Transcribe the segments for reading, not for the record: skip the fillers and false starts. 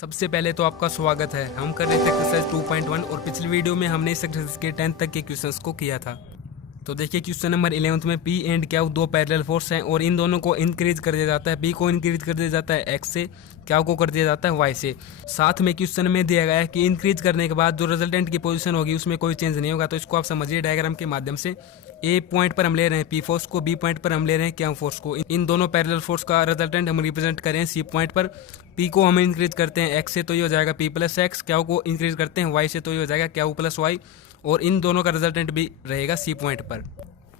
सबसे पहले तो आपका स्वागत है। हम कर रहे थे एक्सरसाइज 2.1 और पिछली वीडियो में हमने इस एक्सरसाइज के 10 तक के क्वेश्चंस को किया था। तो देखिए क्वेश्चन नंबर 11 में पी एंड क्यू दो पैरेलल फोर्स हैं और इन दोनों को इंक्रीज कर दिया जाता है। पी को इंक्रीज कर दिया जाता है एक्स से, क्यू को कर दिया जाता है वाई से। साथ में क्वेश्चन में दिया गया है कि इंक्रीज करने के बाद जो रिजल्टेंट की पोजीशन होगी उसमें कोई चेंज नहीं होगा। तो इसको आप समझिए डायग्राम के माध्यम से। ए पॉइंट पर हम ले रहे हैं पी फोर्स को, बी पॉइंट पर हम ले रहे हैं क्यू फोर्स को। इन दोनों पैरेलल फोर्स का रिजल्टेंट हम रिप्रेजेंट करें सी पॉइंट पर। पी को हम इंक्रीज करते हैं एक्स से तो ये हो जाएगा पी प्लस एक्स, क्यू को इंक्रीज करते हैं वाई से तो ये हो जाएगा क्यू प्लस वाई, और इन दोनों का रिजल्टेंट भी रहेगा सी पॉइंट पर।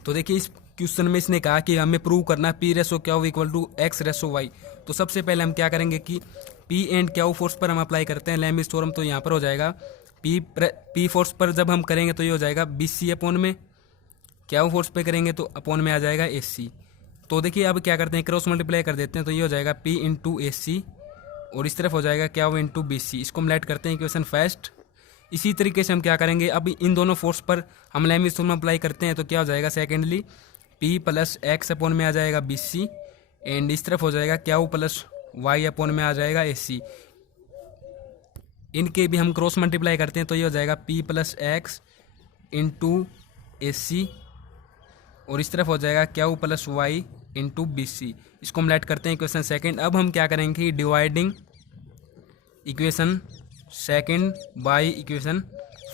तो देखिए इस क्वेश्चन में इसने कहा कि हमें प्रूव करना P ratio Q equal to X ratio Y. तो सबसे पहले हम क्या करेंगे कि पी एंड क्यू फोर्स पर हम अप्लाई करते हैं लेम्स थ्योरम। तो यहाँ पर हो जाएगा पी फोर्स पर जब हम करेंगे तो ये हो जाएगा बी सी अपॉन में, क्यू फोर्स पे करेंगे तो अपॉन में आ जाएगा ए सी। तो देखिए अब क्या करते हैं, क्रॉस मल्टीप्लाई कर देते हैं तो ये हो जाएगा पी इंटू ए सी और इस तरफ हो जाएगा क्यू इंटू बी सी। इसको हम लेट करते हैं इक्वेशन फर्स्ट। इसी तरीके से हम क्या करेंगे, अब इन दोनों फोर्स पर हम लेम्स थ्योरम अप्लाई करते हैं तो क्या हो जाएगा secondly P plus x upon में आ जाएगा बी सी एंड इस तरफ हो जाएगा क्यू प्लस वाई अपॉन में आ जाएगा ए सी। इनके भी हम क्रॉस मल्टीप्लाई करते हैं तो ये हो जाएगा P plus X into A C और इस तरफ हो जाएगा Q plus Y into B C. इसको हम लेट करते हैं इक्वेशन सेकेंड। अब हम क्या करेंगे, dividing equation second by equation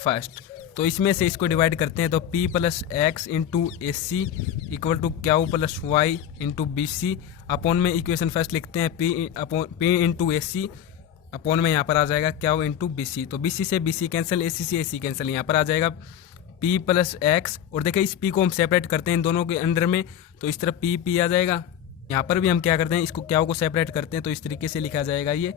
first. तो इसमें से इसको डिवाइड करते हैं तो p plus X into A C equal to Q plus Y into B C upon में इक्वेशन फर्स्ट लिखते हैं p into A C upon में यहाँ पर आ जाएगा क्यू इंटू बी सी। तो बी सी से बी सी कैंसिल, ए सी से ए सी कैंसिल, यहाँ पर आ जाएगा p प्लस एक्स। और देखिए इस p को हम सेपरेट करते हैं इन दोनों के अंडर में तो इस तरफ p आ जाएगा। यहाँ पर भी हम क्या करते हैं, इसको क्यू को सेपरेट करते हैं तो इस तरीके से लिखा जाएगा ये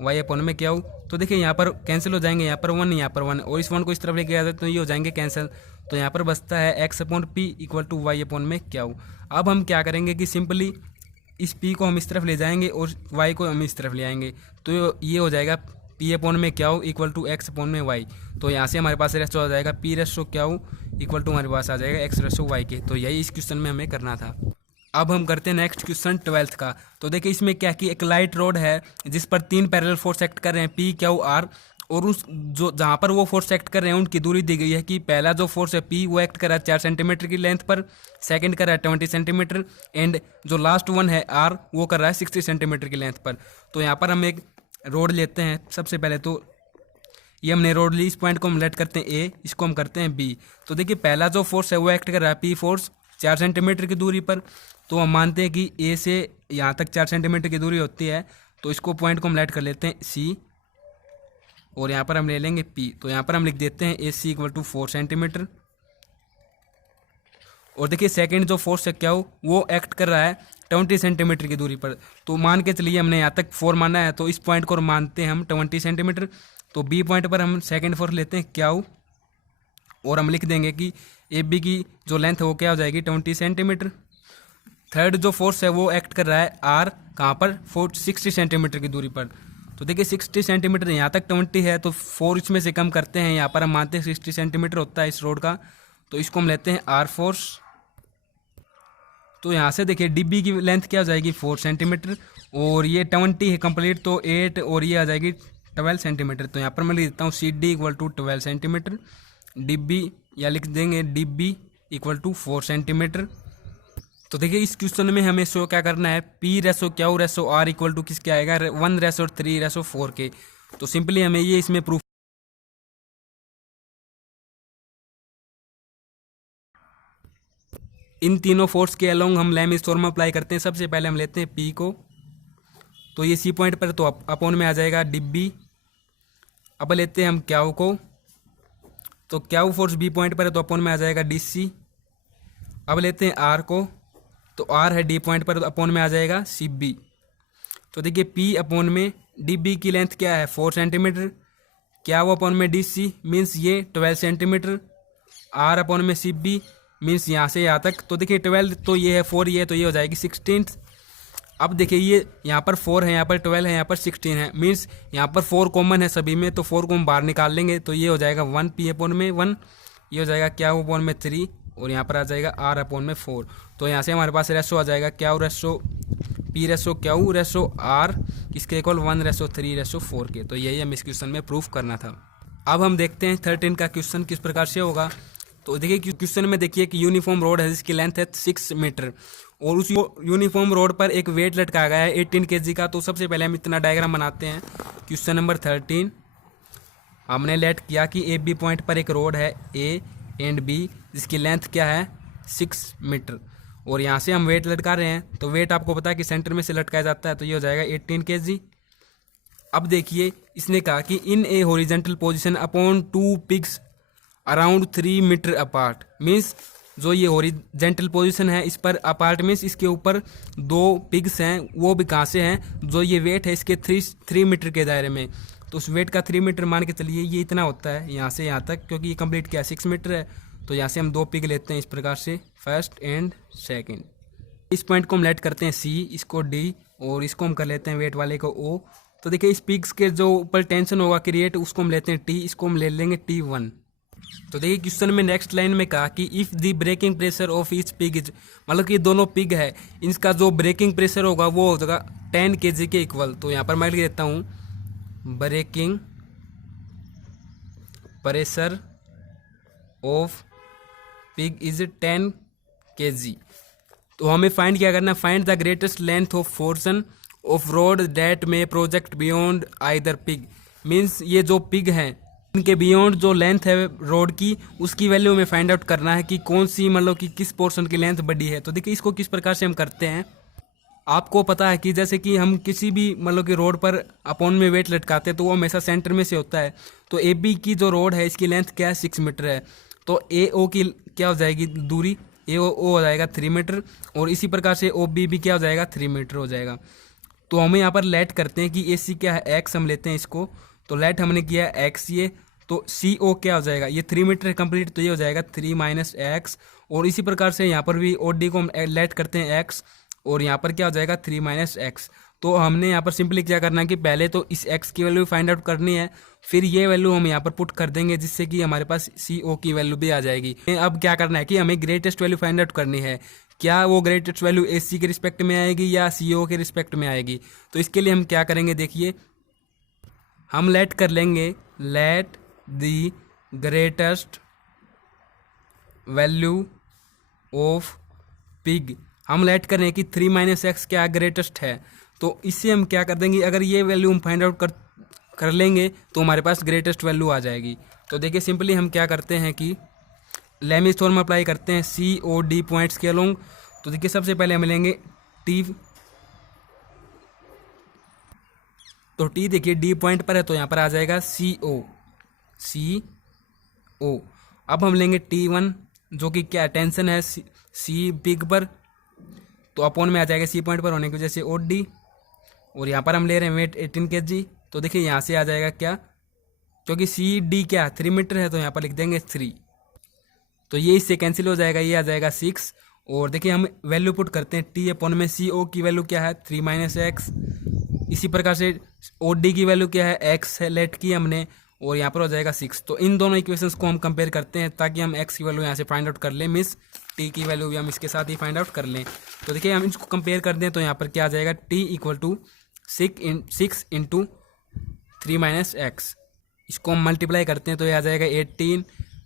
वाई अपॉन में क्यू। तो देखिए यहाँ पर कैंसिल हो जाएंगे, यहाँ पर वन, यहाँ पर वन, और इस वन को इस तरफ लेके आ जाते तो ये हो जाएंगे कैंसिल। तो यहाँ पर बचता है X upon P equal to Y upon में क्यू। अब हम क्या करेंगे कि सिंपली इस पी को हम इस तरफ ले जाएंगे और वाई को हम इस तरफ ले आएंगे तो ये हो जाएगा पी अपॉन में Q equal to X upon में वाई। तो यहाँ से हमारे पास रेशो आ जाएगा P ratio Q equal to हमारे पास आ जाएगा एक्स रेशो वाई के। तो यही इस क्वेश्चन में हमें करना था। अब हम करते हैं नेक्स्ट क्वेश्चन 12th का। तो देखिए इसमें क्या कि एक लाइट रोड है जिस पर तीन पैरेलल फोर्स एक्ट कर रहे हैं पी क्यू आर, और उस जो जहाँ पर वो फोर्स एक्ट कर रहे हैं उनकी दूरी दी गई है कि पहला जो फोर्स है पी वो एक्ट कर रहा है 4 सेंटीमीटर की लेंथ पर, सेकंड कर रहा है 20 सेंटीमीटर एंड जो लास्ट वन है आर वो कर रहा है 60 सेंटीमीटर की लेंथ पर। तो यहाँ पर हम एक रोड लेते हैं। सबसे पहले तो ये हमने रोड ली, इस पॉइंट को हम लेट करते हैं ए, इसको हम करते हैं बी। तो देखिए पहला जो फोर्स है वो एक्ट कर रहा है पी फोर्स 4 सेंटीमीटर की दूरी पर। तो हम मानते हैं कि ए से यहाँ तक 4 सेंटीमीटर की दूरी होती है तो इसको पॉइंट को हम लेट कर लेते हैं सी और यहाँ पर हम ले लेंगे पी। तो यहाँ पर हम लिख देते हैं ए सी इक्वल टू 4 सेंटीमीटर। और देखिए सेकंड जो फोर्स है क्या वो एक्ट कर रहा है 20 सेंटीमीटर की दूरी पर। तो मान के चलिए हमने यहाँ तक 4 माना है तो इस पॉइंट को मानते हैं हम 20 सेंटीमीटर। तो बी पॉइंट पर हम सेकंड फोर्स लेते हैं क्यू और हम लिख देंगे कि ए बी की जो लेंथ है वो क्या हो जाएगी 20 सेंटीमीटर। थर्ड जो फोर्स है वो एक्ट कर रहा है आर, कहाँ पर 60 सेंटीमीटर की दूरी पर। तो देखिए 60 सेंटीमीटर यहाँ तक 20 है तो 4 इसमें से कम करते हैं, यहाँ पर हम मानते हैं 60 सेंटीमीटर होता है इस रोड का। तो इसको हम लेते हैं आर फोर्स। तो यहाँ से देखिए डिब्बी की लेंथ क्या हो जाएगी 4 सेंटीमीटर और ये 20 है कंप्लीट तो 8 और ये आ जाएगी 12 सेंटीमीटर। तो यहाँ पर मैं लिख देता हूँ C D equal to 12 centimetre, डिब्बी या लिख देंगे डिब्बी इक्वल टू 4 सेंटीमीटर। तो देखिए इस क्वेश्चन में हमें शो क्या करना है, P ratio Q ratio R equal to किसके आएगा 1 रेसो 3 रेसो 4 के। तो सिंपली हमें ये इसमें प्रूफ इन तीनों फोर्स के अलोंग हम लेम्स थ्योरम अप्लाई करते हैं। सबसे पहले हम लेते हैं पी को, तो ये सी पॉइंट पर तो अपॉन में आ जाएगा डिब्बी। अब लेते हैं हम क्यू को, तो क्यू फोर्स बी पॉइंट पर है तो अपॉन में आ जाएगा डी सी। अब लेते हैं आर को, तो आर है डी पॉइंट पर तो अपॉन में आ जाएगा सी बी। तो देखिए पी अपॉन में डी बी की लेंथ क्या है 4 सेंटीमीटर, क्या वो अपॉन में डी सी मीन्स ये 12 सेंटीमीटर, आर अपॉन में सी बी मीन्स यहाँ से यहाँ तक। तो देखिए 12 तो ये है 4 ये है तो ये हो जाएगी 16। अब देखिए ये यहाँ पर 4 है, यहाँ पर 12 है, यहाँ पर 16 है मीन्स यहाँ पर 4 कॉमन है सभी में तो 4 को हम बाहर निकाल लेंगे तो ये हो जाएगा 1 पी अपॉन में 1, ये हो जाएगा क्या अपॉन में 3 और यहाँ पर आ जाएगा आर अपॉन में 4। तो यहाँ से हमारे पास रेशो आ जाएगा क्या रेशो P/Q/R किसके इक्वल 1/3/4 के। तो यही हमें इस क्वेश्चन में प्रूफ करना था। अब हम देखते हैं 13 का क्वेश्चन किस प्रकार से होगा। तो देखिए क्वेश्चन में देखिए कि यूनिफॉर्म रोड है जिसकी लेंथ है 6 मीटर और उस यूनिफॉर्म रोड पर एक वेट लटकाया गया है 18 kg का। तो सबसे पहले हम इतना डायग्राम बनाते हैं। क्वेश्चन नंबर 13 हमने लेट किया कि ए बी पॉइंट पर एक रोड है ए एंड बी जिसकी लेंथ क्या है 6 मीटर और यहाँ से हम वेट लटका रहे हैं। तो वेट आपको पता है कि सेंटर में से लटकाया जाता है, तो ये हो जाएगा 18 kg। अब देखिए इसने कहा कि in a horizontal position upon 2 pegs around 3 metre apart. Means जो ये हॉरिजॉन्टल पोजीशन है इस पर अपार्ट मीन्स इसके ऊपर 2 पिग्स हैं, वो भी कहाँ से हैं, जो ये वेट है इसके 3 मीटर के दायरे में। तो उस वेट का 3 मीटर मान के चलिए ये इतना होता है यहाँ से यहाँ तक, क्योंकि ये कंप्लीट क्या 6 मीटर है। तो यहाँ से हम 2 पिग लेते हैं इस प्रकार से, फर्स्ट एंड सेकंड। इस पॉइंट को हम लेट करते हैं सी, इसको डी और इसको हम कर लेते हैं वेट वाले को ओ। तो देखिए इस पिग्स के जो ऊपर टेंशन होगा क्रिएट उसको हम लेते हैं टी, इसको हम ले लेंगे T1। तो देखिए क्वेश्चन में नेक्स्ट लाइन में कहा कि if the breaking pressure of each peg is, मतलब कि दोनों पिग है इनका जो ब्रेकिंग प्रेशर होगा वो हो जाएगा 10 kg के इक्वल। तो यहाँ पर मैं लिख देता हूँ breaking pressure of peg is 10 kg। तो हमें फाइंड क्या करना है, find the greatest length of portion of rod that may project beyond either peg. Means ये जो पिग हैं इनके बियॉन्ड जो लेंथ है रोड की उसकी वैल्यू हमें फाइंड आउट करना है कि कौन सी मतलब कि किस पोर्शन की लेंथ बड़ी है। तो देखिए इसको किस प्रकार से हम करते हैं। आपको पता है कि जैसे कि हम किसी भी मतलब कि रोड पर अपॉन में वेट लटकाते हैं तो वो हमेशा सेंटर में से होता है। तो ए बी की जो रोड है इसकी लेंथ क्या है 6 मीटर है। तो ए ओ की क्या हो जाएगी दूरी, ए ओ हो जाएगा 3 मीटर और इसी प्रकार से ओ बी भी क्या हो जाएगा 3 मीटर हो जाएगा। तो हमें यहाँ पर लेट करते हैं कि ए सी क्या है एक्स, हम लेते हैं इसको। तो लेट हमने किया है एक्स ये, तो सी ओ क्या हो जाएगा, ये 3 मीटर है कंप्लीट, तो ये हो जाएगा 3 माइनस एक्स। और इसी प्रकार से यहाँ पर भी ओ डी को हम लेट करते हैं एक्स और यहाँ पर क्या हो जाएगा 3 माइनस एक्स। तो हमने यहाँ पर सिंपली क्या करना है कि पहले तो इस एक्स की वैल्यू फाइंड आउट करनी है, फिर ये वैल्यू हम यहाँ पर पुट कर देंगे जिससे कि हमारे पास सी ओ की वैल्यू भी आ जाएगी। अब क्या करना है कि हमें ग्रेटेस्ट वैल्यू फाइंड आउट करनी है। क्या वो ग्रेटेस्ट वैल्यू ए सी के रिस्पेक्ट में आएगी या सी ओ के रिस्पेक्ट में आएगी। तो इसके लिए हम क्या करेंगे, देखिए हम लेट कर लेंगे let the greatest value of pig. हम लेट करें कि 3 माइनस एक्स क्या ग्रेटेस्ट है। तो इससे हम क्या कर देंगे, अगर ये वैल्यू हम फाइंड आउट कर लेंगे तो हमारे पास ग्रेटेस्ट वैल्यू आ जाएगी। तो देखिए सिंपली हम क्या करते हैं कि लेमिस थ्योरम अप्लाई करते हैं सी ओ डी पॉइंट्स के अलोंग। तो देखिए सबसे पहले हम लेंगे टी, तो टी देखिए डी पॉइंट पर है तो यहाँ पर आ जाएगा सी ओ। अब हम लेंगे T1 जो कि क्या टेंशन है सी पिग पर, तो अपॉन में आ जाएगा सी पॉइंट पर होने की वजह से ओ डी। और यहाँ पर हम ले रहे हैं वेट 18 kg। तो देखिए यहाँ से आ जाएगा क्या, क्योंकि सी डी क्या 3 मीटर है तो यहाँ पर लिख देंगे 3। तो ये इससे कैंसिल हो जाएगा, ये आ जाएगा 6। और देखिए हम वैल्यू पुट करते हैं टी अपॉन में सी ओ की वैल्यू क्या है 3 माइनस एक्स। इसी प्रकार से ओ डी की वैल्यू क्या है एक्स है लेट की हमने और यहाँ पर हो जाएगा 6। तो इन दोनों इक्वेशंस को हम कंपेयर करते हैं ताकि हम एक्स की वैल्यू यहाँ से फाइंड आउट कर लें, मिस टी की वैल्यू भी हम इसके साथ ही फाइंड आउट कर लें। तो देखिए हम इसको कंपेयर कर दें तो यहाँ पर क्या आ जाएगा T equal to 6 into 3 minus X. इसको हम मल्टीप्लाई करते हैं तो ये आ जाएगा 18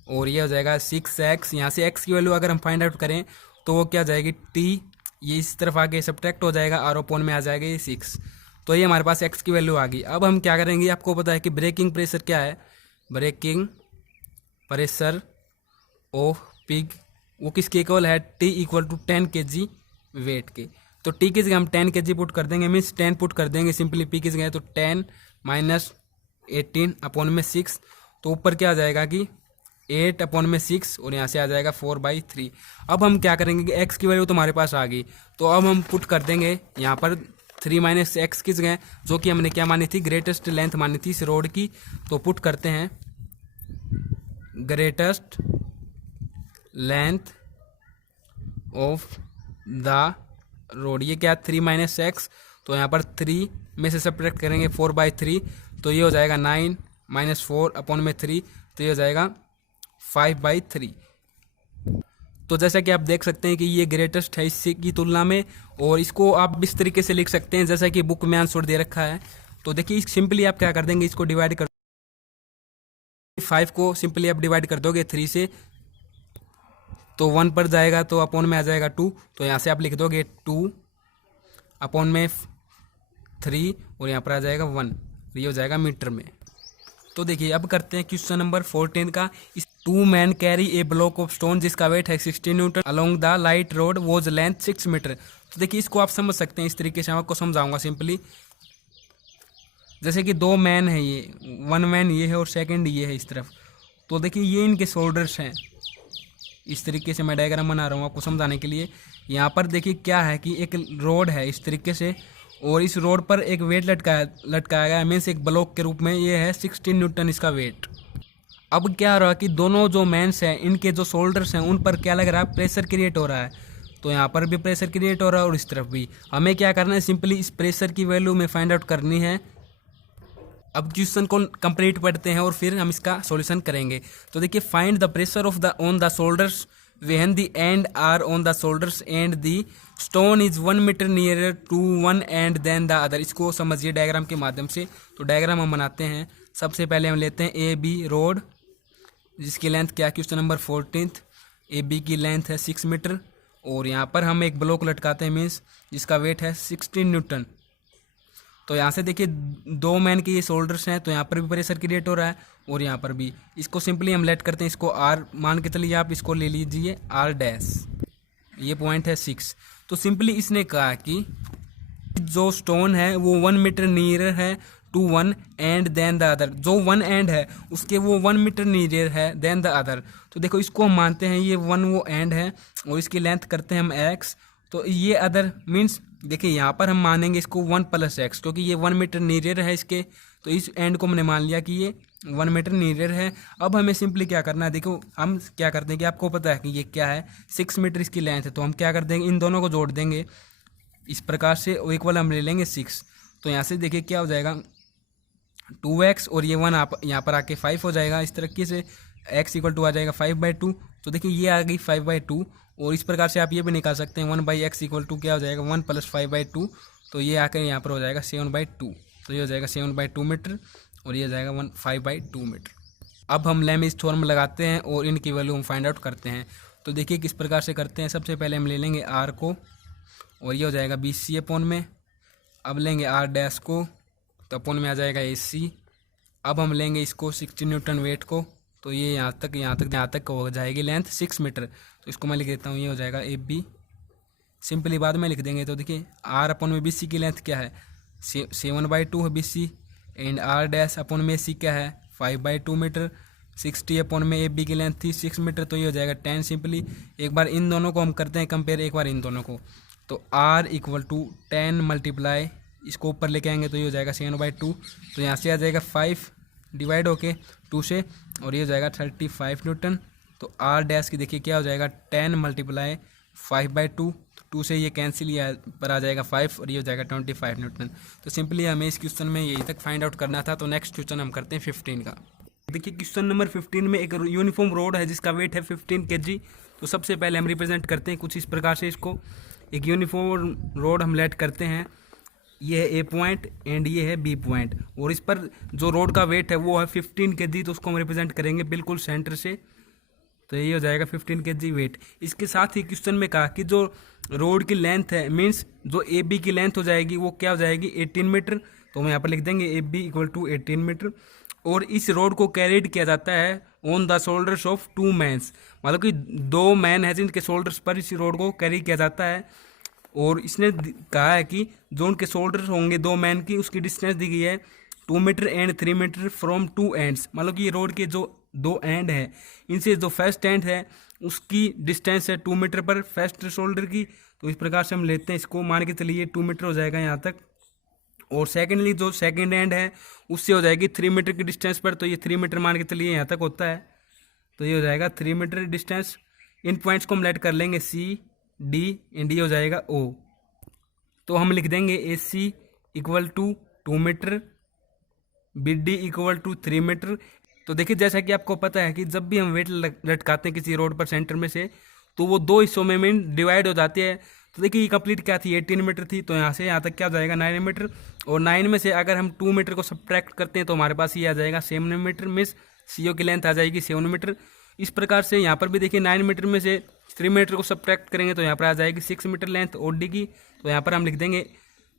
और ये हो जाएगा 6x। यहाँ से x की वैल्यू अगर हम फाइंड आउट करें तो वो क्या जाएगी t, ये इस तरफ आके सब्ट्रैक्ट हो जाएगा और अपॉन में आ जाएगा ये 6। तो ये हमारे पास x की वैल्यू आ गई। अब हम क्या करेंगे, आपको पता है कि ब्रेकिंग प्रेशर क्या है, ब्रेकिंग प्रेशर ऑफ पिग वो किसके इक्वल है, t equal to 10 kg weight के। तो t की जगह हम 10 kg पुट कर देंगे, मीन्स 10 पुट कर देंगे सिंपली p की जगह। तो 10 माइनस 18 अपॉन में 6, तो ऊपर क्या आ जाएगा कि 8 अपॉन में 6 और यहाँ से आ जाएगा 4/3। अब हम क्या करेंगे कि x की वैल्यू तो हमारे पास आ गई, तो अब हम पुट कर देंगे यहाँ पर 3 माइनस एक्स की जगह, जो कि हमने क्या मानी थी ग्रेटेस्ट लेंथ मानी थी इस रोड की। तो पुट करते हैं greatest length of the road, ये क्या 3 माइनस एक्स। तो यहाँ पर 3 में से सब्ट्रैक्ट करेंगे 4/3, तो ये हो जाएगा 9 माइनस 4 अपॉन में 3, तो ये हो जाएगा 5/3। तो जैसा कि आप देख सकते हैं कि ये ग्रेटेस्ट है इससे की तुलना में, और इसको आप इस तरीके से लिख सकते हैं जैसा कि बुक में आंसर दे रखा है। तो देखिए सिंपली आप क्या कर देंगे, इसको डिवाइड कर 5 को सिंपली आप डिवाइड कर दोगे 3 से, तो 1 पर जाएगा तो अपॉन में आ जाएगा 2। तो यहाँ से आप लिख दोगे 2 अपॉन में 3 और यहाँ पर आ जाएगा 1, ये हो जाएगा मीटर में। तो देखिए अब करते हैं क्वेश्चन नंबर 14 का। इस 2 man carry a block of stone जिसका वेट है 16 newton along the light rod was length 6 metre. तो देखिए इसको आप समझ सकते हैं इस तरीके से, मैं आपको समझाऊंगा सिंपली। जैसे कि 2 मैन है, ये 1 मैन ये है और सेकंड ये है इस तरफ। तो देखिए ये इनके शोल्डर्स हैं, इस तरीके से मैं डायग्राम बना रहा हूँ आपको समझाने के लिए। यहाँ पर देखिए क्या है कि एक रोड है इस तरीके से, और इस रोड पर एक वेट लटकाया गया, मीन्स एक ब्लॉक के रूप में। ये है 16 न्यूटन इसका वेट। अब क्या हो रहा है कि दोनों जो मैन्स हैं इनके जो शोल्डर्स हैं उन पर क्या लग रहा है, प्रेशर क्रिएट हो रहा है। तो यहाँ पर भी प्रेशर क्रिएट हो रहा है और इस तरफ भी। हमें क्या करना है, सिंपली इस प्रेशर की वैल्यू में फाइंड आउट करनी है। अब क्वेश्चन को कंप्लीट पढ़ते हैं और फिर हम इसका सॉल्यूशन करेंगे। तो देखिए find the pressure of the on the shoulders when the end are on the shoulders and the stone is 1 meter nearer to one end than the other। इसको समझिए डायग्राम के माध्यम से। तो डायग्राम हम बनाते हैं। सबसे पहले हम लेते हैं ए बी रोड, जिसकी लेंथ क्या है, क्वेश्चन नंबर 14। ए बी की लेंथ है 6 मीटर, और यहाँ पर हम एक ब्लॉक लटकाते हैं मीन्स जिसका वेट है 16 न्यूटन। तो यहाँ से देखिए 2 मैन के ये शोल्डर्स हैं, तो यहाँ पर भी प्रेशर क्रिएट हो रहा है और यहाँ पर भी। इसको सिंपली हम लेट करते हैं, इसको आर मान के चलिए, आप इसको ले लीजिए आर डैश, ये पॉइंट है 6। तो सिंपली इसने कहा कि जो स्टोन है वो 1 मीटर नियर है to one end than the other. जो 1 एंड है उसके वो 1 मीटर नियर है देन द अदर। तो देखो इसको हम मानते हैं ये 1 वो एंड है और इसकी लेंथ करते हैं हम एक्स। तो ये अदर मीन्स देखिए यहाँ पर हम मानेंगे इसको 1 + x, क्योंकि ये 1 मीटर नीरियर है इसके। तो इस एंड को हमने मान लिया कि ये 1 मीटर नीरियर है। अब हमें सिंपली क्या करना है, देखो हम क्या करते हैं कि आपको पता है कि ये क्या है, 6 मीटर इसकी लेंथ है। तो हम क्या कर देंगे, इन दोनों को जोड़ देंगे इस प्रकार से, और इक्वल हम ले लेंगे 6। तो यहाँ से देखिए क्या हो जाएगा 2x, और ये 1 आप यहाँ पर आके 5 हो जाएगा। इस तरीके से x = आ जाएगा 5/2। तो देखिए ये आ गई 5/2, और इस प्रकार से आप ये भी निकाल सकते हैं 1/x = क्या हो जाएगा 1 + 5/2। तो ये आकर यहाँ पर हो जाएगा 7/2। तो ये हो जाएगा 7/2 मीटर, और ये हो जाएगा 5/2 मीटर। अब हम लेमिस थ्योरम लगाते हैं और इनकी वैल्यू हम फाइंड आउट करते हैं। तो देखिए किस प्रकार से करते हैं। सबसे पहले हम ले लेंगे r को, और ये हो जाएगा BC अपॉन में। अब लेंगे r डैश को, तो अपॉन में आ जाएगा AC। अब हम लेंगे इसको 16 न्यूटन वेट को, तो ये यहाँ तक हो जाएगी लेंथ 6 मीटर। तो इसको मैं लिख देता हूँ, ये हो जाएगा AB। सिंपली बाद में लिख देंगे। तो देखिए r अपॉन में BC की लेंथ क्या है 7/2 है BC, and r dash upon में AC क्या है 5/2 मीटर। 60 अपॉन में AB की लेंथ थी 6 मीटर, तो ये हो जाएगा 10। सिंपली एक बार इन दोनों को हम करते हैं कंपेयर, एक बार इन दोनों को। तो r = 10 मल्टीप्लाई, इसको ऊपर लेके आएंगे तो ये हो जाएगा 7/2। तो यहाँ से आ जाएगा 5 डिवाइड होके 2 से, और ये हो जाएगा 35 न्यूटन। तो r डैश की देखिए क्या हो जाएगा 10 × 5/2, 2 से ये कैंसिल, ये पर आ जाएगा 5, और ये हो जाएगा 25 न्यूटन। तो सिंपली हमें इस क्वेश्चन में यही तक फाइंड आउट करना था। तो नेक्स्ट क्वेश्चन हम करते हैं 15 का। देखिए क्वेश्चन नंबर 15 में एक यूनिफॉर्म रोड है जिसका वेट है 15 kg। तो सबसे पहले हम रिप्रेजेंट करते हैं कुछ इस प्रकार से इसको। एक यूनिफॉर्म रोड हम लेट करते हैं, ये है A पॉइंट एंड ये है B पॉइंट, और इस पर जो रोड का वेट है वो है 15 kg। तो उसको हम रिप्रेजेंट करेंगे बिल्कुल सेंटर से। तो ये हो जाएगा 15 kg वेट। इसके साथ ही क्वेश्चन में कहा कि जो रोड की लेंथ है मीन्स जो AB की लेंथ हो जाएगी वो क्या हो जाएगी 18 मीटर। तो हम यहाँ पर लिख देंगे AB = 18 मीटर। और इस रोड को कैरिड किया जाता है on the shoulders of 2 mans, मतलब कि 2 मैन है जिनके शोल्डर्स पर इस रोड को कैरी किया जाता है। और इसने कहा है कि जो उनके शोल्डर्स होंगे 2 मैन की, उसकी डिस्टेंस दी गई है 2 metre and 3 metre from 2 ends. मतलब कि ये रोड के जो 2 एंड है, इनसे जो फर्स्ट एंड है उसकी डिस्टेंस है 2 मीटर पर फर्स्ट शोल्डर की। तो इस प्रकार से हम लेते हैं इसको, मान के चलिए 2 मीटर हो जाएगा यहाँ तक। और सेकेंडली जो सेकेंड एंड है उससे हो जाएगी 3 मीटर की डिस्टेंस पर। तो ये 3 मीटर मान के चलिए यहाँ तक होता है। तो ये हो जाएगा 3 मीटर डिस्टेंस। इन पॉइंट्स को हम लेट कर लेंगे C D एंड D हो जाएगा O। तो हम लिख देंगे AC = 2 मीटर, BD = 3 मीटर। तो देखिए जैसा कि आपको पता है कि जब भी हम वेट लटकाते हैं किसी रोड पर सेंटर में से, तो वो 2 हिस्सों में डिवाइड हो जाती है। तो देखिए ये कंप्लीट क्या थी, 18 मीटर थी, तो यहाँ से यहाँ तक क्या हो जाएगा 9 मीटर, और 9 में से अगर हम 2 मीटर को सब्ट्रैक्ट करते हैं तो हमारे पास ये आ जाएगा 7 मीटर, मिस CO की लेंथ आ जाएगी 7 मीटर। इस प्रकार से यहाँ पर भी देखिए 9 मीटर में से 3 मीटर को सब्ट्रैक्ट करेंगे तो यहाँ पर आ जाएगी 6 मीटर लेंथ OD की। तो यहाँ पर हम लिख देंगे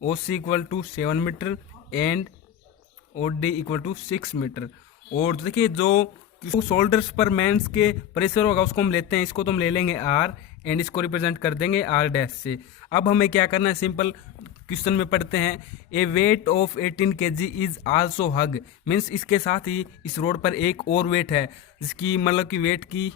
OC equal to 7 metre and OD equal to 6 metre. और देखिए जो शोल्डर्स पर मैंस के प्रेशर होगा उसको हम लेते हैं, इसको तो हम ले लेंगे R एंड इसको रिप्रेजेंट कर देंगे R डैश से। अब हमें क्या करना है, सिंपल क्वेश्चन में पढ़ते हैं, a weight of 18 kg is also hung, means इसके साथ ही इस रोड पर एक और वेट है जिसकी मतलब कि वेट की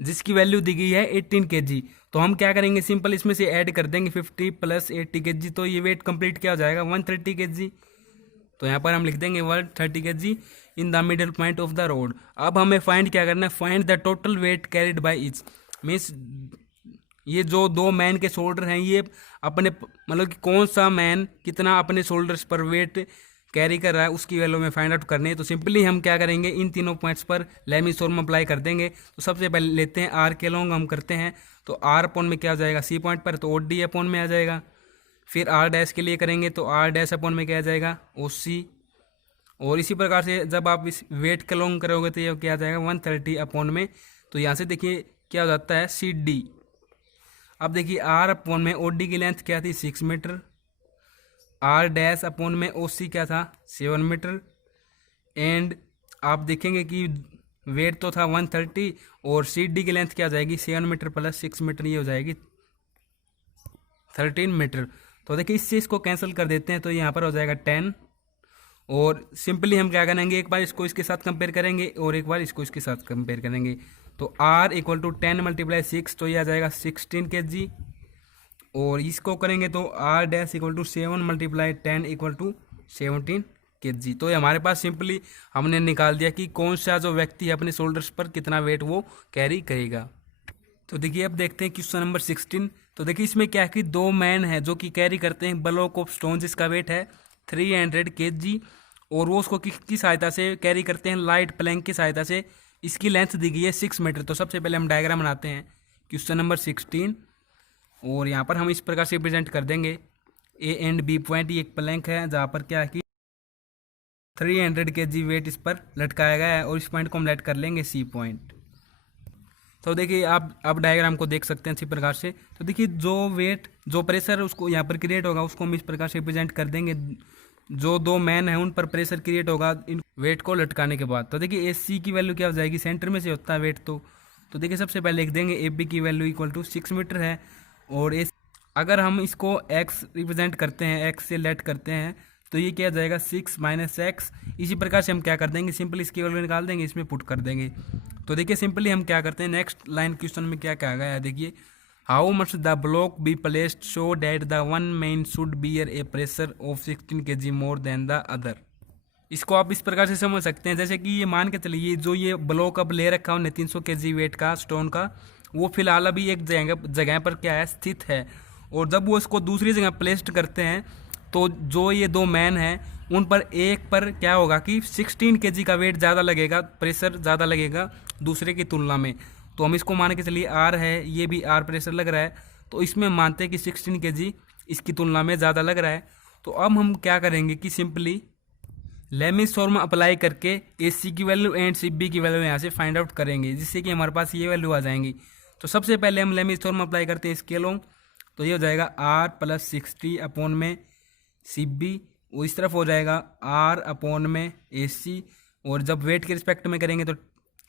जिसकी वैल्यू दी गई है 18 kg। तो हम क्या करेंगे, सिंपल इसमें से ऐड कर देंगे 50 प्लस 80 kg, तो ये वेट कंप्लीट क्या हो जाएगा 130 kg। तो यहाँ पर हम लिख देंगे 130 kg in the middle point of the road. अब हमें फाइंड क्या करना है, find the total weight carried by each, means ये जो 2 मैन के शोल्डर हैं ये अपने मतलब कि कौन सा मैन कितना अपने शोल्डर्स पर वेट कैरी कर रहा है उसकी वैल्यू में फाइंड आउट करनी है। तो सिंपली हम क्या करेंगे, इन तीनों पॉइंट्स पर लेमिस थ्योरम अप्लाई कर देंगे। तो सबसे पहले लेते हैं R के लॉन्ग हम करते हैं, तो R अपॉन में क्या आ जाएगा C पॉइंट पर, तो OD अपॉन में आ जाएगा। फिर R डैश के लिए करेंगे तो R डैश अपॉन में क्या आ जाएगा OC। और इसी प्रकार से जब आप इस वेट के लॉन्ग करोगे तो ये क्या आ जाएगा 130 अपॉन में। तो यहाँ से देखिए क्या हो जाता है CD। अब देखिए R अपॉन में OD की लेंथ क्या थी 6 मीटर, R डैश अपॉन में OC क्या था 7 मीटर, एंड आप देखेंगे कि वेट तो था 130 और CD की लेंथ क्या हो जाएगी 7 मीटर प्लस 6 मीटर, ये हो जाएगी 13 मीटर। तो देखिए इससे इसको कैंसिल कर देते हैं तो यहाँ पर हो जाएगा 10। और सिंपली हम क्या करेंगे, एक बार इसको इसके साथ कंपेयर करेंगे और एक बार इसको इसके साथ कंपेयर करेंगे। तो R इक्वल टू 10 मल्टीप्लाई 6, तो ये आ जाएगा 16 kg। और इसको करेंगे तो R dash equal to 7 multiply 10 equal to 17 kg। तो ये हमारे पास सिंपली हमने निकाल दिया कि कौन सा जो व्यक्ति है अपने शोल्डर्स पर कितना वेट वो कैरी करेगा। तो देखिए अब देखते हैं क्वेश्चन नंबर 16। तो देखिए इसमें क्या है कि 2 मैन है जो कि कैरी करते हैं ब्लॉक ऑफ स्टोन जिसका वेट है 300 kg, और वो उसको किसकी सहायता से कैरी करते हैं, लाइट प्लैंक की सहायता से। इसकी लेंथ दी गई है 6 मीटर। तो सबसे पहले हम डायग्राम बनाते हैं क्वेश्चन नंबर 16, और यहाँ पर हम इस प्रकार से रिप्रेजेंट कर देंगे A एंड B पॉइंट। ये एक प्लैंक है जहाँ पर क्या है कि 300 kg वेट इस पर लटकाया गया है, और इस पॉइंट को हम लेट कर लेंगे C पॉइंट। तो देखिए आप अब डायग्राम को देख सकते हैं इसी प्रकार से। तो देखिए जो वेट जो प्रेशर उसको यहाँ पर क्रिएट होगा उसको हम इस प्रकार से रिप्रेजेंट कर देंगे, जो 2 मैन है उन पर प्रेशर क्रिएट होगा इन वेट को लटकाने के बाद। तो देखिए AC की वैल्यू क्या हो जाएगी, सेंटर में से होता है वेट। तो देखिए सबसे पहले लिख देंगे AB की वैल्यू इक्वल टू 6 मीटर है, और अगर हम इसको x रिप्रेजेंट करते हैं, x से लेट करते हैं, तो ये क्या जाएगा 6 माइनस एक्स। इसी प्रकार से हम क्या कर देंगे, सिंपली इसकी वैल्यू निकाल देंगे, इसमें पुट कर देंगे। तो देखिए सिंपली हम क्या करते हैं, नेक्स्ट लाइन क्वेश्चन में क्या कहा गया है, देखिए how much the block be placed so that the one man should bear a pressure of 16 kg more than the other. इसको आप इस प्रकार से समझ सकते हैं, जैसे कि ये मान के चलिए जो ये ब्लॉक अब ले रखा है 300 kg वेट का स्टोन का, वो फिलहाल अभी एक जगह पर क्या है स्थित है, और जब वो इसको दूसरी जगह प्लेस्ड करते हैं तो जो ये 2 मैन हैं उन पर एक पर क्या होगा कि 16 kg का वेट ज़्यादा लगेगा, प्रेशर ज़्यादा लगेगा दूसरे की तुलना में। तो हम इसको मान के चलिए R है, ये भी R प्रेशर लग रहा है, तो इसमें हम मानते हैं कि 16 kg इसकी तुलना में ज़्यादा लग रहा है। तो अब हम क्या करेंगे कि सिंपली लेमिस थ्योरम अप्लाई करके AC की वैल्यू एंड CB की वैल्यू यहाँ से फाइंड आउट करेंगे, जिससे कि हमारे पास ये वैल्यू आ जाएंगी। तो सबसे पहले हम लेमिस थ्योरम अप्लाई करते हैं इसके लोग, तो ये हो जाएगा R प्लस 60 अपॉन में CB, वो इस तरफ हो जाएगा R अपॉन में AC, और जब वेट के रिस्पेक्ट में करेंगे तो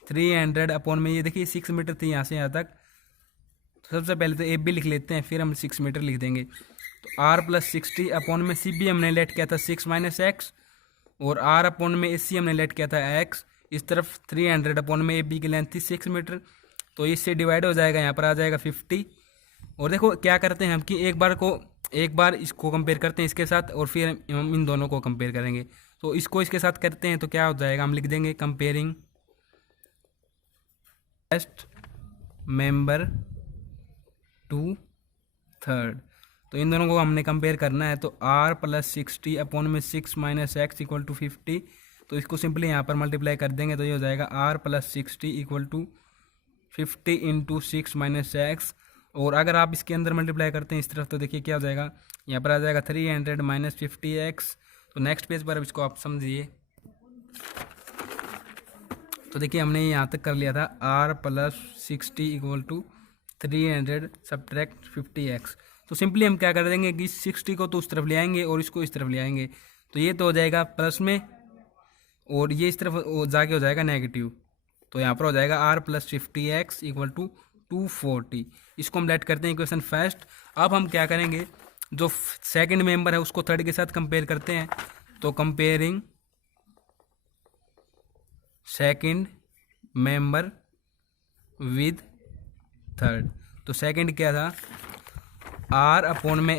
300 अपॉन में, ये देखिए 6 मीटर थी यहाँ से यहाँ तक। तो सबसे पहले तो AB लिख लेते हैं, फिर हम 6 मीटर लिख देंगे। तो R प्लस 60 अपॉन में CB हमने लेट किया था 6 माइनस एक्स, और R अपॉन में AC हमने लेट किया था x। इस तरफ 300 अपॉन में AB की लेंथ थी 6 मीटर, तो इससे डिवाइड हो जाएगा, यहाँ पर आ जाएगा 50। और देखो क्या करते हैं हम कि एक बार इसको कंपेयर करते हैं इसके साथ, और फिर हम इन दोनों को कंपेयर करेंगे। तो इसको इसके साथ करते हैं तो क्या हो जाएगा, हम लिख देंगे comparing first member to third. तो इन दोनों को हमने कंपेयर करना है, तो R प्लस 60 अपॉन में 6 माइनस एक्स इक्वल टू 50। तो इसको सिंपली यहाँ पर मल्टीप्लाई कर देंगे, तो ये हो जाएगा R plus 60 equal to 50 into 6 minus X. और अगर आप इसके अंदर मल्टीप्लाई करते हैं इस तरफ तो देखिए क्या हो जाएगा, यहाँ पर आ जाएगा 300 माइनस 50x। तो नेक्स्ट पेज पर अब इसको आप समझिए। तो देखिए हमने यहाँ तक कर लिया था r plus 60 equal to 300 subtract 50x। तो सिंपली हम क्या कर देंगे कि 60 को तो उस तरफ ले आएंगे और इसको इस तरफ ले आएंगे, तो ये तो हो जाएगा प्लस में और ये इस तरफ जाके हो जाएगा नेगेटिव। तो यहाँ पर हो जाएगा r plus 50x equal to 240। इसको हम लेट करते हैं इक्वेशन फर्स्ट। अब हम क्या करेंगे, जो सेकंड मेंबर है उसको थर्ड के साथ कंपेयर करते हैं। तो comparing second member with third. तो सेकंड क्या था, r अपॉन में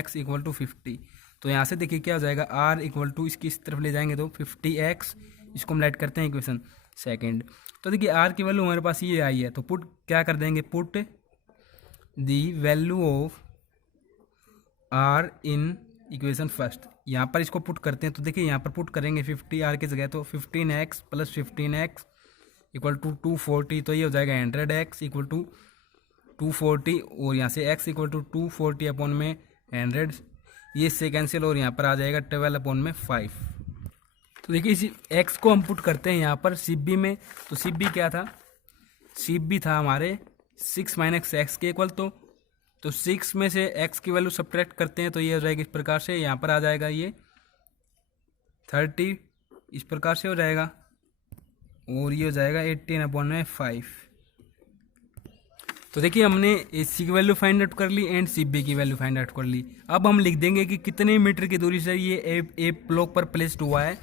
x इक्वल टू 50। तो यहाँ से देखिए क्या हो जाएगा, r इक्वल टू इसकी इस तरफ ले जाएंगे तो 50x। इसको हम लेट करते हैं इक्वेशन सेकंड। तो देखिए r की वैल्यू हमारे पास ये आई है, तो पुट क्या कर देंगे, put the value of r in equation first. यहाँ पर इसको पुट करते हैं, तो देखिए यहाँ पर पुट करेंगे 50 r की जगह, तो 15x plus 15x equal to 240। तो ये हो जाएगा 100x इक्वल टू 240 और यहाँ से x इक्वल टू 240 अपॉन में 100, ये इससे कैंसिल और यहाँ पर आ जाएगा 12 अपॉन में 5। तो देखिए इसी x को हम पुट करते हैं यहाँ पर CB में। तो CB क्या था, CB था हमारे 6 माइनस एक्स के इक्वल। तो 6 में से x की वैल्यू सब्ट्रैक्ट करते हैं तो ये हो जाएगा इस प्रकार से, यहाँ पर आ जाएगा ये 30 इस प्रकार से हो जाएगा और ये हो जाएगा 18 अपॉन में 5। तो देखिए हमने AC की वैल्यू फाइंड आउट कर ली एंड CB की वैल्यू फाइंड आउट कर ली। अब हम लिख देंगे कि कितने मीटर की दूरी से ये ए ब्लॉक पर प्लेस्ड हुआ है,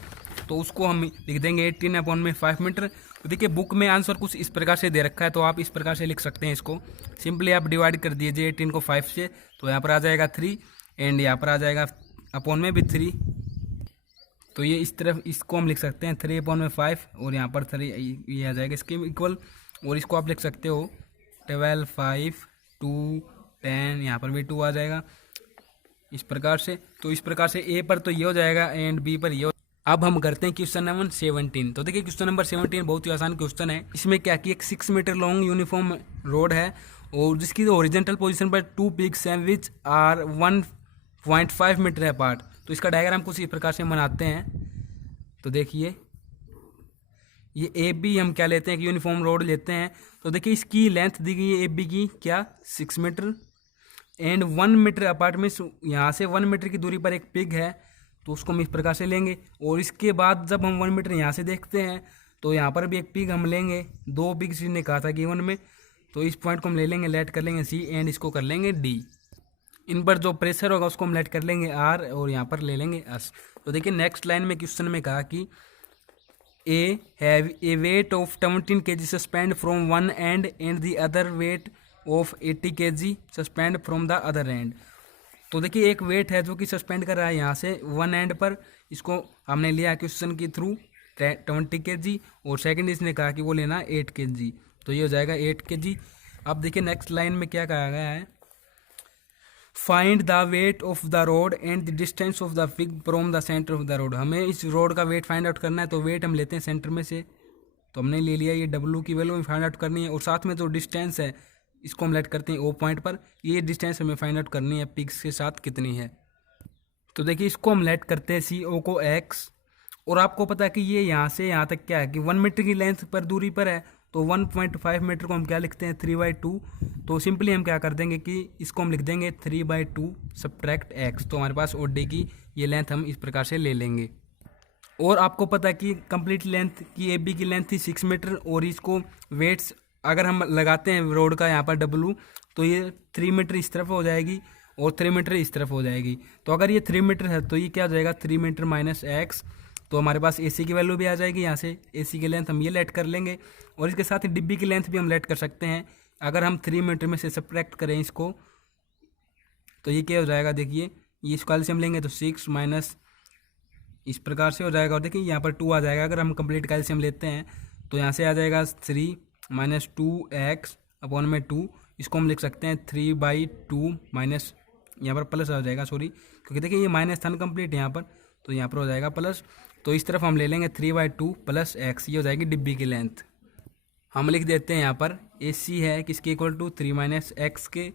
तो उसको हम लिख देंगे 18 अपॉन में 5 मीटर। तो देखिए बुक में आंसर कुछ इस प्रकार से दे रखा है, तो आप इस प्रकार से लिख सकते हैं इसको। सिंपली आप डिवाइड कर दीजिए 18 को 5 से, तो यहाँ पर आ जाएगा 3 एंड यहाँ पर आ जाएगा अपॉन में भी 3। तो ये इस तरफ इसको हम लिख सकते हैं 3 अपॉन में 5 और यहाँ पर 3 ये आ जाएगा इसके इक्वल। और इसको आप लिख सकते हो 12, 5, 2, 10, यहाँ पर भी 2 आ जाएगा इस प्रकार से। तो इस प्रकार से ए पर तो ये हो जाएगा एंड बी पर ये। अब हम करते हैं क्वेश्चन नंबर 17। तो देखिए क्वेश्चन नंबर 17 बहुत ही आसान क्वेश्चन है। इसमें क्या कि एक 6 मीटर लॉन्ग यूनिफॉर्म रोड है और जिसकी ओरिजेंटल पोजीशन पर 2 पिग्स हैं विच आर 1.5 मीटर अपार्ट। तो इसका डायग्राम कुछ इस प्रकार से बनाते हैं। तो देखिए ये ए बी हम क्या लेते हैं कि यूनिफॉर्म रोड लेते हैं। तो देखिए इसकी लेंथ दी गई है ए बी की क्या 6 मीटर एंड 1 मीटर अपार्ट में यहाँ से 1 मीटर की दूरी पर एक पिग है, तो उसको हम इस प्रकार से लेंगे। और इसके बाद जब हम 1 मीटर यहाँ से देखते हैं तो यहाँ पर भी एक पिग हम लेंगे, 2 पिग्स ने कहा था गिवन में, तो इस पॉइंट को हम ले लेंगे, लेट कर लेंगे सी एंड इसको कर लेंगे डी। इन पर जो प्रेशर होगा उसको हम लेट कर लेंगे आर और यहाँ पर ले लेंगे एस। तो देखिए नेक्स्ट लाइन में क्वेश्चन में कहा कि A have a weight of 17 kg suspend from one end and the other weight of 80 kg suspend from the other end. तो देखिए एक वेट है जो कि सस्पेंड कर रहा है यहाँ से वन एंड पर, इसको हमने लिया क्वेश्चन के थ्रू 20 kg और सेकंड इसने कहा कि वो लेना 8 kg, तो ये हो जाएगा 8 kg। अब देखिए नेक्स्ट लाइन में क्या कहा गया है, find the weight of the road and the distance of the pig from the centre of the road. हमें इस रोड का वेट फाइंड आउट करना है, तो वेट हम लेते हैं सेंटर में से, तो हमने ले लिया ये डब्ल्यू की वैल्यू हमें फाइंड आउट करनी है और साथ में जो डिस्टेंस है इसको हम लेट करते हैं ओ पॉइंट पर, ये डिस्टेंस हमें फाइंड आउट करनी है पिग्स के साथ कितनी है। तो देखिए इसको हम लेट करते हैं सी ओ को एक्स, और आपको पता है कि ये यहाँ से यहाँ तक क्या है कि 1 मीटर की लेंथ पर दूरी पर है, तो 1.5 मीटर को हम क्या लिखते हैं 3/2। तो सिंपली हम क्या कर देंगे कि इसको हम लिख देंगे 3/2 सब्ट्रैक्ट एक्स। तो हमारे पास ओ डी की ये लेंथ हम इस प्रकार से ले लेंगे। और आपको पता है कि कंप्लीट लेंथ की ए बी की लेंथ थी 6 मीटर और इसको वेट्स अगर हम लगाते हैं रोड का यहाँ पर डब्लू, तो ये 3 मीटर इस तरफ हो जाएगी और 3 मीटर इस तरफ हो जाएगी। तो अगर ये 3 मीटर है तो ये क्या हो जाएगा 3 मीटर माइनस एक्स। तो हमारे पास AC की वैल्यू भी आ जाएगी, यहाँ से AC की लेंथ हम ये लेट कर लेंगे और इसके साथ ही डिब्बी की लेंथ भी हम लेट कर सकते हैं। अगर हम 3 मीटर में से सब्ट्रैक्ट करें इसको, तो ये क्या हो जाएगा, देखिए ये इसको कैल्शियम लेंगे तो 6 माइनस इस प्रकार से हो जाएगा और देखिए यहाँ पर 2 आ जाएगा। अगर हम कंप्लीट कैल्शियम लेते हैं तो यहाँ से आ जाएगा 3 माइनस 2x अपॉन में 2, इसको हम लिख सकते हैं 3/2 माइनस यहाँ पर प्लस आ जाएगा, सॉरी क्योंकि देखिए ये माइनस था कंप्लीट यहाँ पर, तो यहाँ पर हो जाएगा प्लस। तो इस तरफ हम ले लेंगे 3/2 प्लस x, ये हो जाएगी डिब्बी की लेंथ। हम लिख देते हैं यहाँ पर ए सी है किसके इक्वल टू 3 माइनस एक्स के,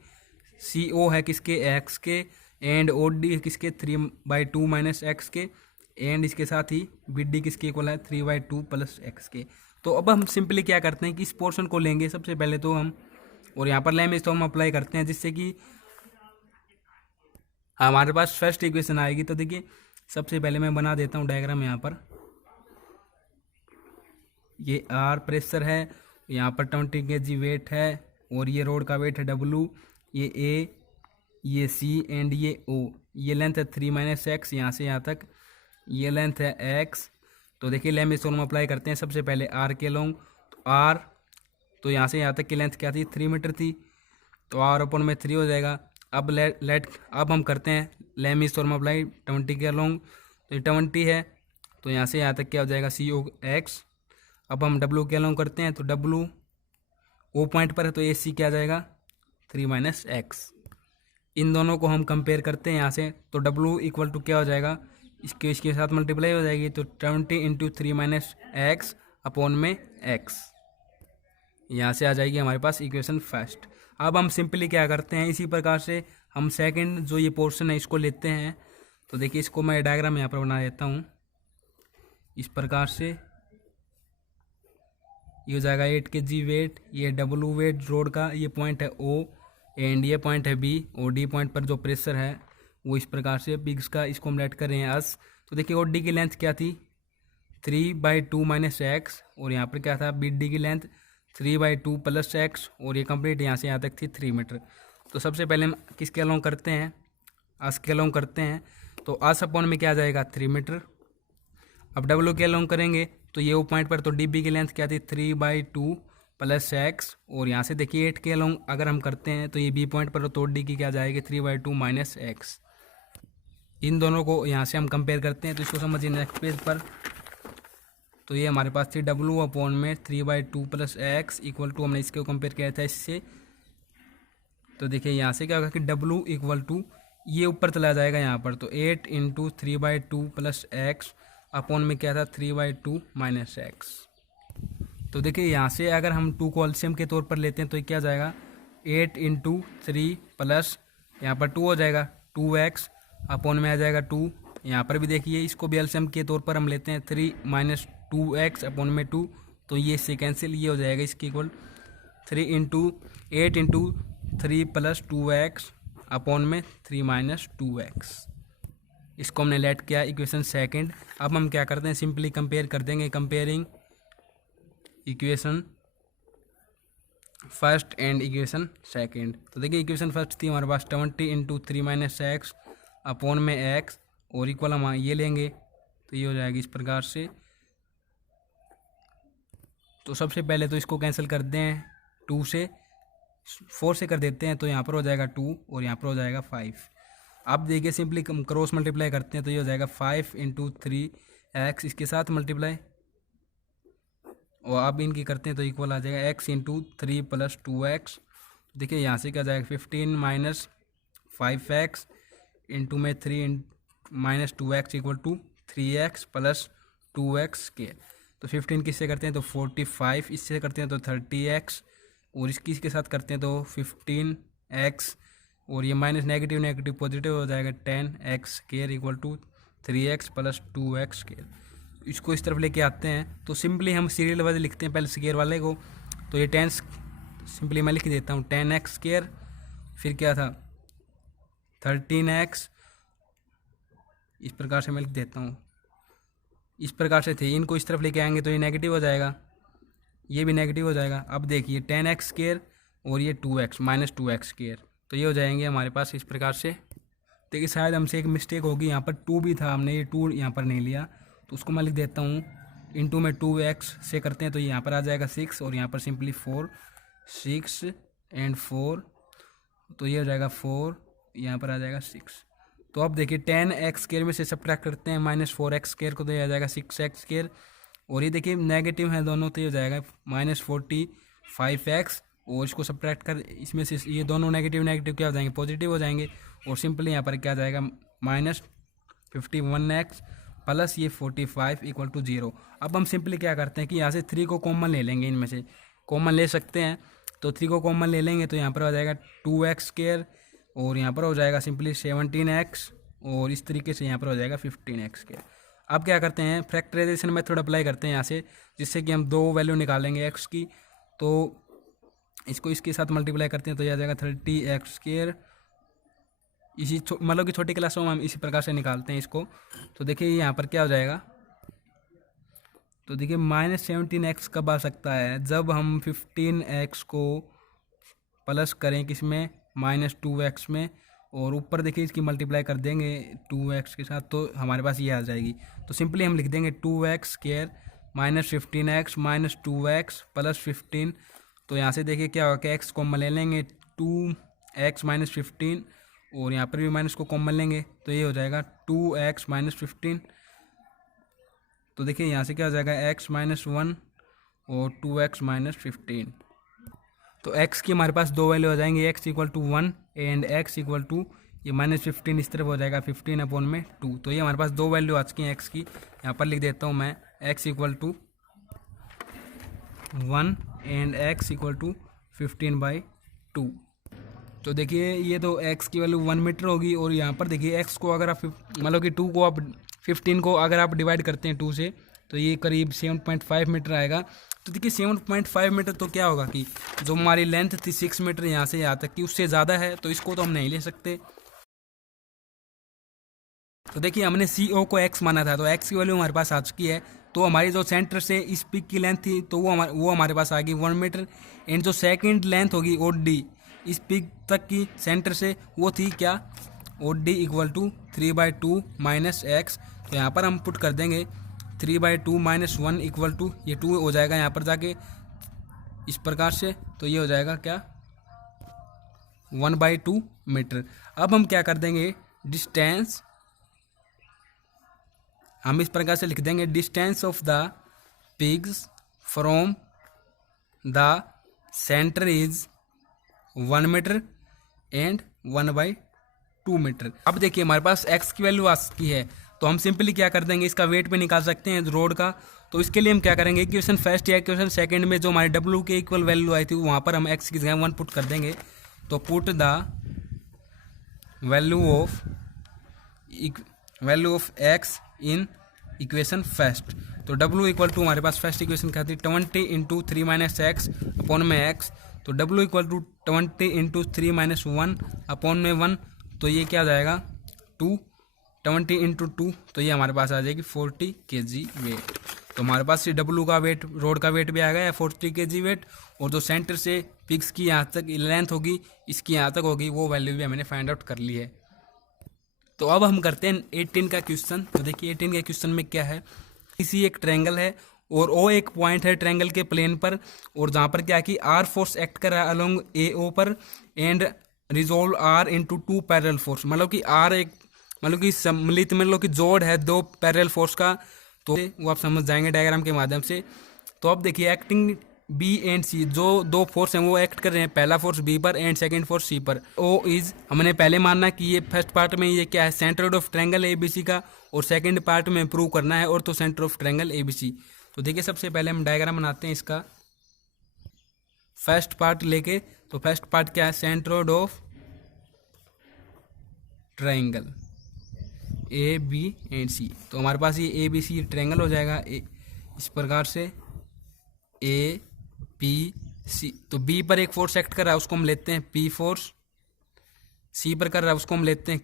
सी ओ है किसके एक्स के, एंड ओ डी किसके 3/2 माइनस एक्स के, एंड इसके साथ ही बी डी किसके इक्वल है 3/2 प्लस एक्स के। तो अब हम सिंपली क्या करते हैं कि इस पोर्शन को लेंगे सबसे पहले तो हम, और यहाँ पर लैम्बेज तो हम अप्लाई करते हैं जिससे कि हमारे पास फर्स्ट इक्वेशन आएगी। तो देखिए सबसे पहले मैं बना देता हूँ डायग्राम यहाँ पर। ये आर प्रेशर है, यहाँ पर 20 kg वेट है, और ये रोड का वेट है डब्लू, ये ए, ये सी एंड ये ओ। ये लेंथ है 3 माइनस एक्स, यहाँ से यहाँ तक ये लेंथ है एक्स। तो देखिए लैम्बेज हम अप्लाई करते हैं सबसे पहले आर के लॉन्ग। तो आर, तो यहाँ से यहाँ तक की लेंथ क्या थी 3 मीटर थी, तो आर अपन में 3 हो जाएगा। अब अब हम करते हैं लैम्बेज हम अप्लाई 20 के लॉन्ग। तो ये 20 है, तो यहाँ से यहाँ तक क्या हो जाएगा सी ओ एक्स। अब हम डब्लू के लॉन्ग करते हैं, तो डब्लू ओ पॉइंट पर है, तो ए सी क्या आ जाएगा 3 माइनस एक्स। इन दोनों को हम कंपेयर करते हैं यहाँ से, तो डब्लू इक्वल टू क्या हो जाएगा, इसके साथ मल्टीप्लाई हो जाएगी, तो 20 इंटू 3 माइनस एक्स अपॉन में एक्स। यहाँ से आ जाएगी हमारे पास इक्वेशन फर्स्ट। अब हम सिंपली क्या करते हैं, इसी प्रकार से हम सेकंड जो ये पोर्शन है इसको लेते हैं। तो देखिए इसको मैं डायग्राम यहाँ पर बना देता हूँ इस प्रकार से। ये हो जाएगा 8 kg वेट, ये डब्लू वेट रोड का, ये पॉइंट है ओ एंड ये पॉइंट है बी, और डी पॉइंट पर जो प्रेशर है वो इस प्रकार से बिग्स का, इसको हम लेट कर रहे हैं एस। तो देखिए ओ डी की लेंथ क्या थी 3/2 माइनस एक्स, और यहाँ पर क्या था बी डी की लेंथ 3/2 प्लस एक्स, और ये कंप्लीट यहाँ से यहाँ तक थी 3 मीटर। तो सबसे पहले हम किसके अलोंग करते हैं, एस के अलोंग करते हैं। तो एस अपॉन में क्या आ जाएगा 3 मीटर। अब डब्ल्यू के अलोंग करेंगे, तो ये वो पॉइंट पर, तो डी बी की लेंथ क्या थी 3/2 प्लस एक्स, और यहाँ से देखिए 8 के अलोंग अगर हम करते हैं तो ये बी पॉइंट पर, तो डी की क्या जाएगी 3/2 माइनस एक्स। इन दोनों को यहाँ से हम कंपेयर करते हैं, तो इसको समझिए नेक्स्ट पेज पर। तो ये हमारे पास थी डब्लू अपॉन में 3/2 प्लस एक्स इक्वल टू, हमने इसको कंपेयर किया था इससे। तो देखिए यहाँ से क्या होगा कि डब्लू इक्वल टू, ये ऊपर चला जाएगा यहाँ पर, तो 8 इंटू 3/2 प्लस एक्स अपॉन में क्या था 3/2 माइनस एक्स। तो देखिए यहाँ से अगर हम 2 को एलसीएम के तौर पर लेते हैं तो ये क्या जाएगा 8 इंटू 3 प्लस यहाँ पर 2 हो जाएगा 2x अपॉन में आ जाएगा 2। यहाँ पर भी देखिए इसको भी एलसीएम के तौर पर हम लेते हैं 3 माइनस 2x अपॉन में 2, तो ये इससे कैंसिल, ये हो जाएगा इसके equal 8 into 3 plus 2x upon में 3 माइनस 2x। इसको हमने लेट किया इक्वेशन सेकंड। अब हम क्या करते हैं सिंपली कंपेयर कर देंगे, comparing equation first and equation second. तो देखिए इक्वेशन फर्स्ट थी हमारे पास 20 इंटू 3 माइनस एक्स अपॉन में एक्स, और इक्वल हम ये लेंगे तो ये हो जाएगी इस प्रकार से। तो सबसे पहले तो इसको कैंसिल कर दें, 2 से 4 से कर देते हैं, तो यहाँ पर हो जाएगा 2 और यहाँ पर हो जाएगा 5। अब देखिए सिंपली क्रॉस मल्टीप्लाई करते हैं, तो ये हो जाएगा 5 इंटू 3x, इसके साथ मल्टीप्लाई, और अब इनकी करते हैं तो इक्वल आ जाएगा x इंटू 3 प्लस 2x। देखिए यहाँ से क्या जाएगा 15 माइनस 5x इंटू में 3 minus 2x equal to 3x plus 2x square. तो 15 किससे करते हैं तो 45, इससे करते हैं तो 30x, और इसके साथ करते हैं तो 15x, और ये माइनस नेगेटिव नेगेटिव पॉजिटिव हो जाएगा 10x square equal to 3x plus 2x square. इसको इस तरफ लेके आते हैं, तो सिंपली हम सीरियल वाले लिखते हैं पहले स्क्वायर वाले को। तो ये 10 सिंपली मैं लिख देता हूँ 10x स्क्वायर, फिर क्या था 13x, इस प्रकार से मैं लिख देता हूँ, इस प्रकार से थे। इनको इस तरफ लेके आएंगे तो ये नेगेटिव हो जाएगा, ये भी नेगेटिव हो जाएगा। अब देखिए 10x स्क्वायर और ये 2x माइनस 2x स्क्वायर, तो ये हो जाएंगे हमारे पास इस प्रकार से। देखिए शायद हमसे एक मिस्टेक होगी, यहाँ पर 2 भी था, हमने ये 2 यहाँ पर नहीं लिया, तो उसको मैं लिख देता हूँ इंटू में 2x से करते हैं तो यहाँ पर आ जाएगा 6, और यहाँ पर सिंपली 4, 6 एंड 4, तो ये हो जाएगा 4, यहाँ पर आ जाएगा 6। तो अब देखिए 10x स्क्वायर में से सब्ट्रैक्ट करते हैं माइनस 4x स्क्वायर को, तो ये आ जाएगा 6x स्क्वायर, और ये देखिए नेगेटिव है दोनों, तो ये हो जाएगा माइनस 45x, और इसको सब्ट्रैक्ट कर इसमें से ये दोनों नेगेटिव नेगेटिव क्या हो जाएंगे पॉजिटिव हो जाएंगे, और सिंपली यहाँ पर क्या जाएगा माइनस 51x प्लस ये 45 इक्वल टू 0। अब हम सिंपली क्या करते हैं कि यहाँ से 3 को कॉमन ले लेंगे इनमें से, कॉमन ले सकते हैं, तो 3 को कॉमन ले लेंगे तो यहाँ पर हो जाएगा 2x², और यहाँ पर हो जाएगा सिंपली 17x, और इस तरीके से यहाँ पर हो जाएगा 15x²। अब क्या करते हैं, फैक्टराइजेशन मेथड अप्लाई करते हैं यहाँ से, जिससे कि हम दो वैल्यू निकालेंगे x की। तो इसको इसके साथ मल्टीप्लाई करते हैं तो यह आ जाएगा 30x²। इसी मतलब कि छोटी क्लासों में हम इसी प्रकार से निकालते हैं इसको। तो देखिए यहाँ पर क्या हो जाएगा, तो देखिए -17x कब आ सकता है, जब हम 15x को प्लस करें किसमें, -2x में, और ऊपर देखिए इसकी मल्टीप्लाई कर देंगे 2x के साथ, तो हमारे पास ये आ जाएगी। तो सिंपली हम लिख देंगे 2x² -15x -2x + 15। तो यहाँ से देखिए क्या होगा कि x कॉमन ले लेंगे, 2x - 15, और यहाँ पर भी माइनस को कॉमन लेंगे तो ये हो जाएगा 2x - 15। तो देखिए यहाँ से क्या हो जाएगा x - 1 और 2x - 15। तो x की हमारे पास दो वैल्यू हो जाएंगे, x = 1 एंड x = ये -15 इस तरफ हो जाएगा 15/2। तो ये हमारे पास दो वैल्यू आ चुकी हैं x की। यहाँ पर लिख देता हूँ मैं x = 1 एंड x = 15/2। तो देखिए ये तो x की वैल्यू 1 मीटर होगी, और यहाँ पर देखिए x को अगर आप मतलब कि 2 को आप 15 को अगर आप डिवाइड करते हैं 2 से, तो ये करीब 7.5 मीटर आएगा। तो देखिए 7.5 मीटर तो क्या होगा कि जो हमारी लेंथ थी 6 मीटर यहाँ से यहाँ तक की, उससे ज़्यादा है, तो इसको तो हम नहीं ले सकते। तो देखिए हमने CO को x माना था, तो x की वैल्यू हमारे पास आ चुकी है। तो हमारी जो सेंटर से इस पिक की लेंथ थी तो वो हमारे पास आ गई 1 मीटर, एंड जो सेकंड लेंथ होगी OD इस पिक तक की सेंटर से, वो थी क्या, OD = 3/2 - x। तो यहाँ पर हम पुट कर देंगे 3/2 - 1 = ये 2 हो जाएगा यहाँ पर जाके इस प्रकार से। तो ये हो जाएगा क्या, 1/2 मीटर। अब हम क्या कर देंगे, डिस्टेंस हम इस प्रकार से लिख देंगे, distance of the pegs from the centre is 1 metre and 1/2 metre. अब देखिए हमारे पास x की वैल्यू आ चुकी है, तो हम सिंपली क्या कर देंगे, इसका वेट पे निकाल सकते हैं रोड का। तो इसके लिए हम क्या करेंगे, इक्वेशन फर्स्ट या इक्वेशन सेकंड में जो हमारे W के इक्वल वैल्यू आई थी वहाँ पर हम x की जगह 1 पुट कर देंगे। तो put the value of x in equation first. तो W = हमारे पास फर्स्ट इक्वेशन क्या थी, 20 × 3 - x अपॉन में x। तो W = 20 × 3 - 1 अपॉन में 1। तो ये क्या आ जाएगा 2, 20 × 2, तो ये हमारे पास आ जाएगी 40 kg वेट। तो हमारे पास ये W का वेट, रोड का वेट भी आ गया है 40 kg वेट, और जो सेंटर से पिक्स की यहाँ तक लेंथ होगी इसकी यहाँ तक होगी, वो वैल्यू भी हमने फाइंड आउट कर ली है। तो अब हम करते हैं 18 का क्वेश्चन। तो देखिए 18 के क्वेश्चन में क्या है, इसी एक ट्रायंगल है और O एक पॉइंट है ट्रायंगल के प्लेन पर, और जहाँ पर क्या है कि R फोर्स एक्ट कर रहा है अलोंग AO पर, and resolve R into 2 parallel force. मतलब कि R एक मतलब कि सम्मिलित मतलब कि जोड़ है 2 पैरेलल फोर्स का, तो वो आप समझ जाएंगे डायग्राम के माध्यम से। तो अब देखिए एक्टिंग B एंड C, जो दो फोर्स हैं वो एक्ट कर रहे हैं, पहला फोर्स B पर एंड सेकंड फोर्स C पर। O इज हमने पहले मानना कि ये फर्स्ट पार्ट में ये क्या है, सेंटर ऑफ ट्रायंगल ABC का, और सेकंड पार्ट में प्रूव करना है और तो सेंटर ऑफ ट्रायंगल ABC। तो देखिए सबसे पहले हम डायग्राम बनाते हैं इसका, फर्स्ट पार्ट लेके। तो फर्स्ट पार्ट क्या है, centre of triangle AB and C। तो हमारे पास ये ABC ट्रायंगल हो जाएगा इस प्रकार से ABC। तो B पर एक फोर्स एक्ट कर रहा है, उसको हम लेते हैं P फोर्स। C पर कर रहा है, उसको हम लेते हैं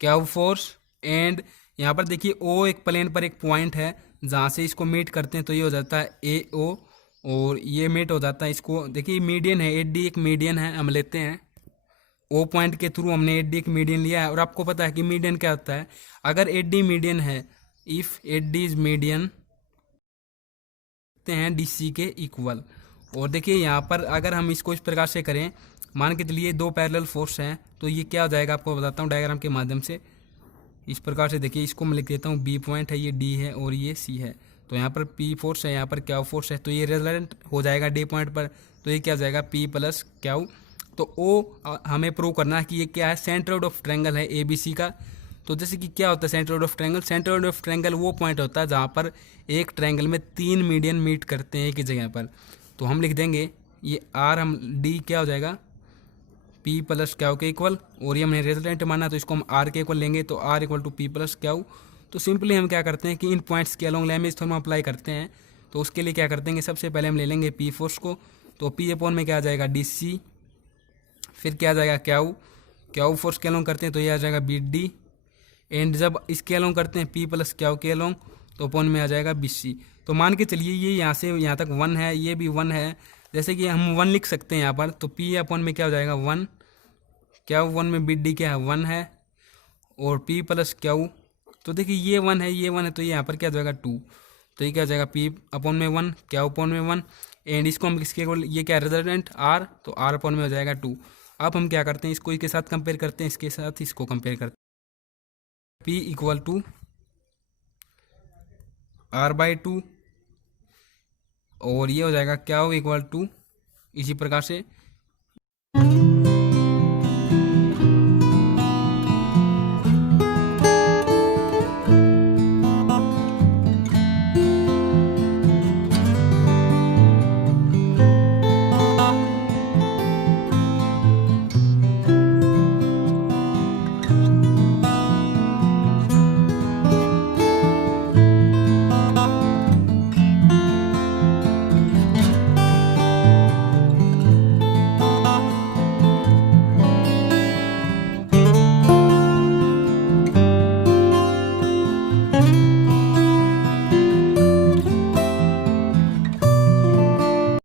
Q फोर्स। एंड यहाँ पर देखिए O एक प्लेन पर एक पॉइंट है जहाँ से इसको मीट करते हैं, तो ये हो जाता है AO, और ये मीट हो जाता है इसको, देखिए मीडियन है, AD एक मीडियन है, हम लेते हैं O पॉइंट के थ्रू हमने AD एक मीडियन लिया है। और आपको पता है कि मीडियन क्या होता है, अगर AD मीडियन है, इफ AD इज मीडियन हैं DC के इक्वल। और देखिए यहाँ पर अगर हम इसको इस प्रकार से करें, मान के चलिए 2 पैरेलल फोर्स हैं, तो ये क्या हो जाएगा आपको बताता हूँ डायग्राम के माध्यम से। इस प्रकार से देखिए, इसको मैं लिख देता हूँ B पॉइंट है, ये D है और ये C है। तो यहाँ पर P फोर्स है, यहाँ पर Q फोर्स है, तो ये रिजल्ट हो जाएगा D पॉइंट पर। तो ये क्या हो जाएगा P + Q। तो O हमें प्रूव करना है कि ये क्या है, सेंटर ऑफ ट्रायंगल है ABC का। तो जैसे कि क्या होता है centroid of triangle, centroid of triangle वो पॉइंट होता है जहाँ पर एक ट्रायंगल में 3 मीडियन मीट करते हैं एक ही जगह पर। तो हम लिख देंगे ये आर, हम डी क्या हो जाएगा पी प्लस क्यू के इक्वल, और ये हमने रिजल्टेंट माना तो इसको हम आर के इक्वल लेंगे, तो R equal to P plus Q. तो सिंपली हम क्या करते हैं कि इन पॉइंट्स के अलोंग लैम्बेज थ्योरम अप्लाई करते हैं। तो उसके लिए क्या करते हैं, सबसे पहले हम ले लेंगे पी फोर्स को, तो पी अपॉन में क्या आ जाएगा डी सी, फिर क्या आ जाएगा क्यू, क्यू फोर्स के अलोंग करते हैं तो ये आ जाएगा बी डी, एंड जब इसके अलोंग करते हैं पी प्लस क्यू के अलोंग तो अपॉन में आ जाएगा बी सी। तो मान के चलिए ये यहाँ से यहाँ तक 1 है, ये भी 1 है, जैसे कि हम 1 लिख सकते हैं यहाँ पर, तो पी अपॉन में क्या हो जाएगा 1, क्यू 1 में बी डी क्या है 1 है, और पी प्लस क्यू, तो देखिए ये 1 है, ये 1 है, तो ये यहाँ पर क्या हो जाएगा 2, तो ये क्या हो जाएगा पी अपॉन में 1, क्यू अपॉन में 1, एंड इसको हम किसके इक्वल, ये क्या रिजल्टेंट आर, तो आर अपॉन में हो जाएगा 2। अब हम क्या करते हैं, इसको इसके साथ कंपेयर करते हैं, इसके साथ इसको कंपेयर करते हैं, P equal to R by 2, और ये हो जाएगा क्यू इक्वल टू इसी प्रकार से